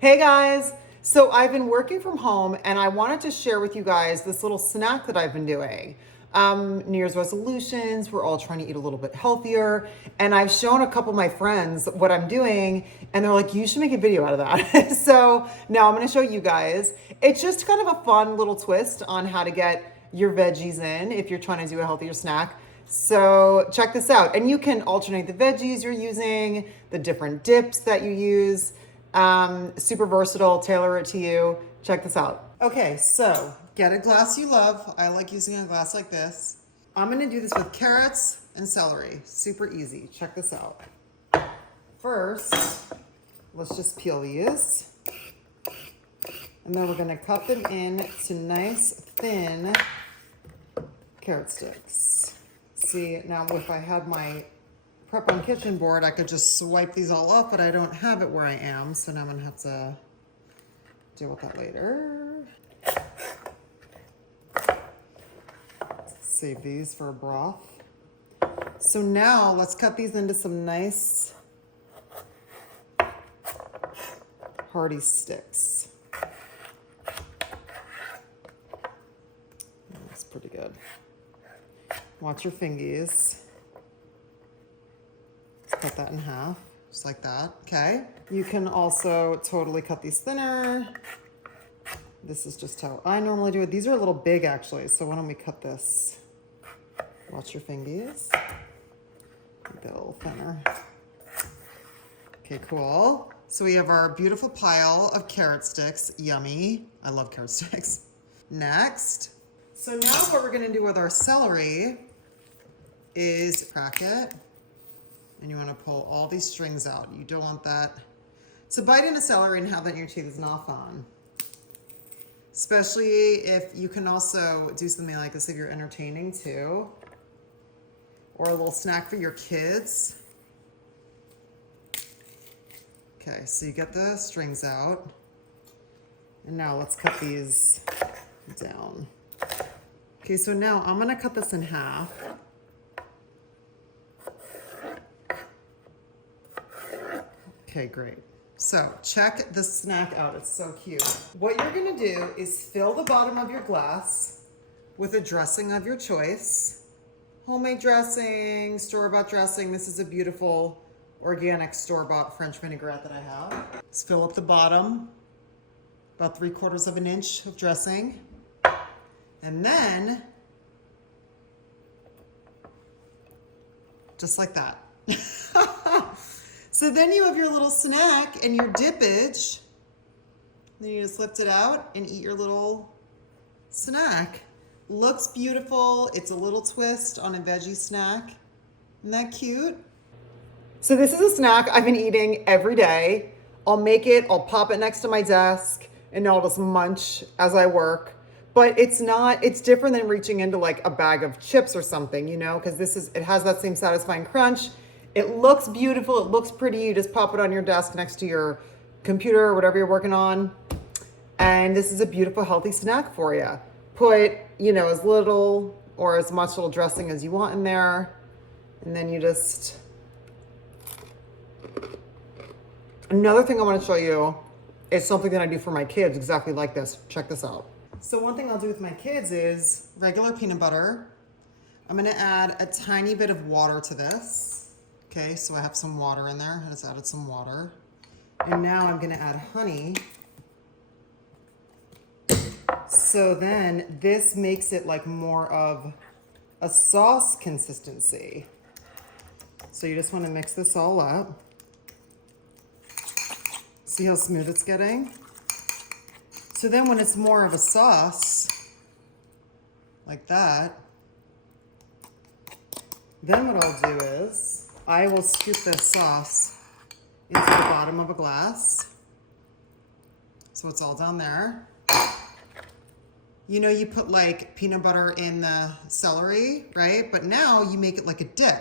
Hey guys, so I've been working from home and I wanted to share with you guys this little snack that I've been doing. New Year's resolutions, we're all trying to eat a little bit healthier. And I've shown a couple of my friends what I'm doing and they're like, you should make a video out of that. So now I'm gonna show you guys. It's just kind of a fun little twist on how to get your veggies in if you're trying to do a healthier snack. So check this out. And you can alternate the veggies you're using, the different dips that you use. Super versatile, tailor it to you. Check this out. Okay, so get a glass you love. I like using a glass like this. I'm gonna do this with carrots and celery. Super easy. Check this out. First, let's just peel these. And then we're gonna cut them into nice, thin carrot sticks. See, now if I had my Prepon kitchen board, I could just swipe these all up, but I don't have it where I am, so now I'm gonna have to deal with that later. Save these for a broth. So now let's cut these into some nice hearty sticks. That's pretty good. Watch your fingies. Cut that in half, just like that, okay? You can also totally cut these thinner. This is just how I normally do it. These are a little big actually, so why don't we cut this? Watch your fingies. Make that a little thinner. Okay, cool. So we have our beautiful pile of carrot sticks. Yummy. I love carrot sticks. Next. So now what we're gonna do with our celery is crack it. And you want to pull all these strings out. You don't want that. So bite into celery and have that in your teeth is not fun. Especially if you can also do something like this if you're entertaining too. Or a little snack for your kids. Okay, so you get the strings out. And now let's cut these down. Okay, so now I'm gonna cut this in half. Okay, great. So check this snack out. It's so cute. What you're gonna do is fill the bottom of your glass with a dressing of your choice. Homemade dressing, store-bought dressing. This is a beautiful organic store-bought French vinaigrette that I have. Let's fill up the bottom, about 3/4 of an inch of dressing. And then, just like that. So then you have your little snack and your dippage. Then you just lift it out and eat your little snack. Looks beautiful. It's a little twist on a veggie snack. Isn't that cute? So this is a snack I've been eating every day. I'll make it, I'll pop it next to my desk, and I'll just munch as I work. But it's different than reaching into like a bag of chips or something, you know, because it has that same satisfying crunch. It looks beautiful, it looks pretty. You just pop it on your desk next to your computer or whatever you're working on. And this is a beautiful, healthy snack for you. Put, you know, as little or as much little dressing as you want in there. And then you just... Another thing I want to show you is something that I do for my kids exactly like this. Check this out. So one thing I'll do with my kids is regular peanut butter. I'm gonna add a tiny bit of water to this. Okay, so I have some water in there. I just added some water. And now I'm gonna add honey. So then this makes it like more of a sauce consistency. So you just wanna mix this all up. See how smooth it's getting? So then when it's more of a sauce, like that, then what I'll do is, I will scoop this sauce into the bottom of a glass. So it's all down there. You know, you put like peanut butter in the celery, right? But now you make it like a dip.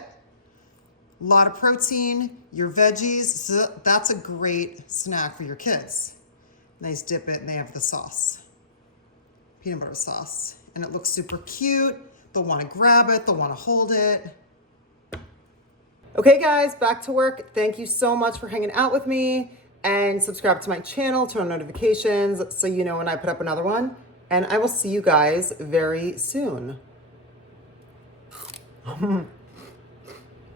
A lot of protein, your veggies. So that's a great snack for your kids. And they just dip it and they have the sauce. Peanut butter sauce. And it looks super cute. They'll want to grab it. They'll want to hold it. Okay guys, back to work. Thank you so much for hanging out with me. and subscribe to my channel, turn on notifications so you know when I put up another one. And I will see you guys very soon.